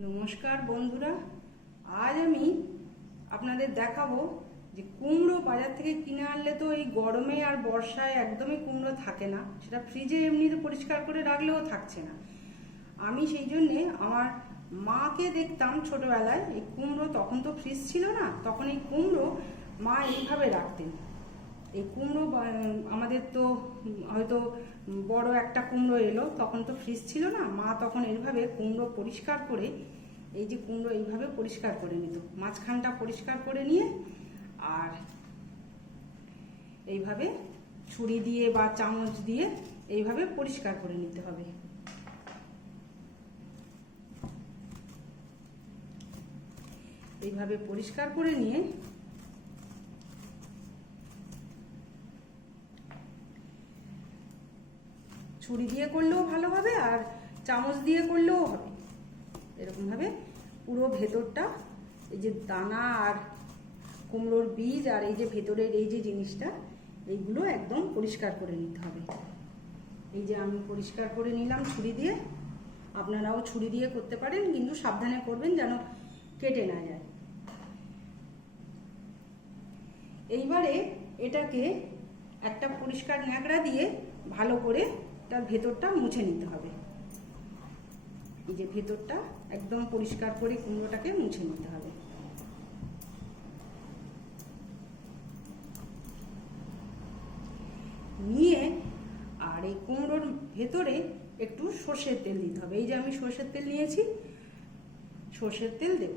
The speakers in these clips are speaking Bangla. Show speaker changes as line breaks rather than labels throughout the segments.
নমস্কার বন্ধুরা, আজ আমি আপনাদের দেখাবো যে কুমড়ো বাজার থেকে কিনে আনলে তো এই গরমে আর বর্ষায় একদমই কুমড়ো থাকে না, সেটা ফ্রিজে এমনিতে পরিষ্কার করে রাখলেও থাকছে না। আমি সেই জন্যে আমার মাকে দেখতাম ছোটবেলায়, এই কুমড়ো তখন তো ফ্রিজ ছিল না, তখন এই কুমড়ো মা এইভাবে রাখতেন। এই কুমড়ো আমাদের তো হয়তো বড় একটা কুমড়ো এলো, তখন তো ফ্রিজ ছিল না। মা তখন এইভাবে কুমড়ো পরিষ্কার করে, এই যে কুমড়ো এইভাবে পরিষ্কার করে নিত। মাঝখানটা পরিষ্কার করে নিয়ে, আর এইভাবে ছুরি দিয়ে বা চামচ দিয়ে এইভাবে পরিষ্কার করে নিতে হবে। এইভাবে পরিষ্কার করে নিয়ে ছুরি দিয়ে করলেও ভালো হবে আর চামচ দিয়ে করলেও হবে। এরকমভাবে পুরো ভেতরটা, এই যে দানা আর কুমড়োর বীজ আর এই যে ভেতরের এই যে জিনিসটা, এইগুলো একদম পরিষ্কার করে নিতে হবে। এই যে আমি পরিষ্কার করে নিলাম ছুরি দিয়ে। আপনারাও ছুরি দিয়ে করতে পারেন, কিন্তু সাবধানে করবেন যেন কেটে না যায়। এইবারে এটাকে একটা পরিষ্কার ন্যাকড়া দিয়ে ভালো করে তার ভেতরটা মুছে নিতে হবে। এই যে ভেতরটা একদম পরিষ্কার করে কুমড়োটাকে মুছে নিতে হবে। নিয়ে আর এই কুমড়োর ভেতরে একটু সর্ষের তেল দিতে হবে। এই যে আমি সর্ষের তেল নিয়েছি, সর্ষের তেল দেব।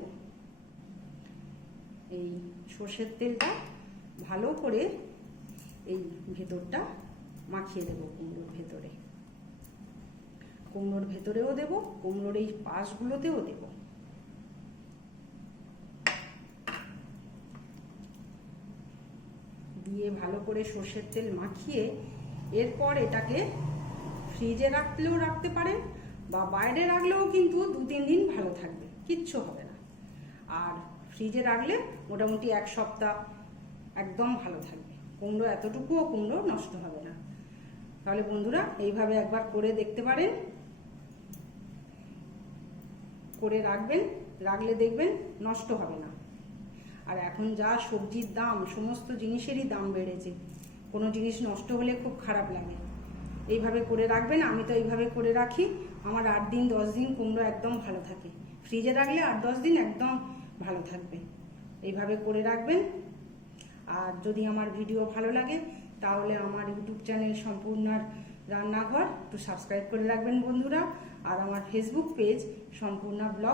এই সর্ষের তেলটা ভালো করে এই ভেতরটা মাখিয়ে দেব কুমড়োর ভেতরে। কুমড়োর ভেতরেও দেব, কুমড়োর এই পাশগুলোতেও দেব। দিয়ে ভালো করে সর্ষের তেল মাখিয়ে এরপর এটাকে ফ্রিজে রাখলেও রাখতে পারেন বা বাইরে রাখলেও কিন্তু দু, তিন দিন ভালো থাকবে, কিচ্ছু হবে না। আর ফ্রিজে রাখলে মোটামুটি এক সপ্তাহ একদম ভালো থাকবে। কুমড়ো এতটুকুও কুমড়ো নষ্ট হবে না। তাহলে বন্ধুরা, এইভাবে একবার করে দেখতে পারেন। করে রাখবেন, রাখলে দেখবেন নষ্ট হবে না। আর এখন যা সবজির দাম, সমস্ত জিনিসেরই দাম বেড়েছে। কোনো জিনিস নষ্ট হলে খুব খারাপ লাগে। এইভাবে করে রাখবেন, আমি তো এইভাবে করে রাখি। আমার আট দিন, দশ দিন কুমড়ো একদম ভালো থাকে। ফ্রিজে রাখলে আট, দশ দিন একদম ভালো থাকবে। এইভাবে করে রাখবেন। আর যদি আমার ভিডিও ভালো লাগে, তাহলে আমার ইউটিউব চ্যানেল সম্পূর্ণ রান্নাঘর একটু সাবস্ক্রাইব করে রাখবেন বন্ধুরা। আর আমার ফেসবুক পেজ সম্পূর্ণ ব্লগ